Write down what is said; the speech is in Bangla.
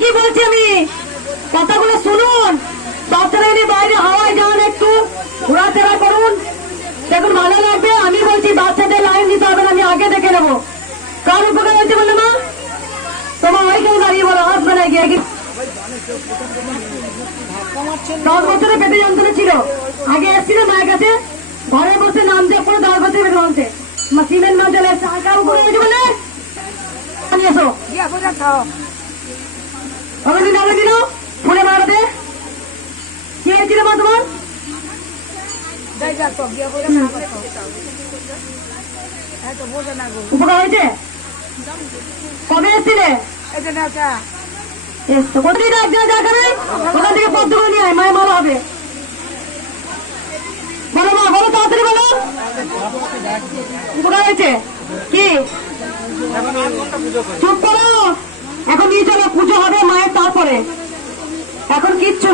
কি বলছি আমি, কথাগুলো শুনুন। বাচ্চারা এনে বাইরে হাওয়ায় যান, একটু ঘোরাফেরা করুন, দেখুন ভালো লাগবে। আমি বলছি বাচ্চাদের লাইন দিতে হবে না, আমি আগে দেখে নেবো। কার উপকার হয়েছে বললে মা? তোমার ওইখানে দাঁড়িয়ে বলো, হাত বানায় গিয়ে 10 বছরের পেটে যন্ত্রণা ছিল, আগে এসছিল মায়ের কাছে, ঘরে বসে নাম দিয়ে পরে 10 বছরের পেটে নামছে, সিমেন্ট মাছ চলে এসছে। আর কার উপকার হয়েছে বলে নিয়ে এসো। কতদিন আগে দিল ফুলে মারাতে কি হয়েছিল মা তোমার? উপকার হয়েছে? কবে এসছিলে? প্রতিদিন একজন জায়গায় ওখান থেকে পদ্ম করে নিয়ে আয়, মায়ের ভালো হবে। বলো মা, বলো তাড়াতাড়ি বলো। উপকার হয়েছে কি? চুপ করো, এখন নিয়ে চলো, পুজো হবে মায়ের, তারপরে এখন কিচ্ছু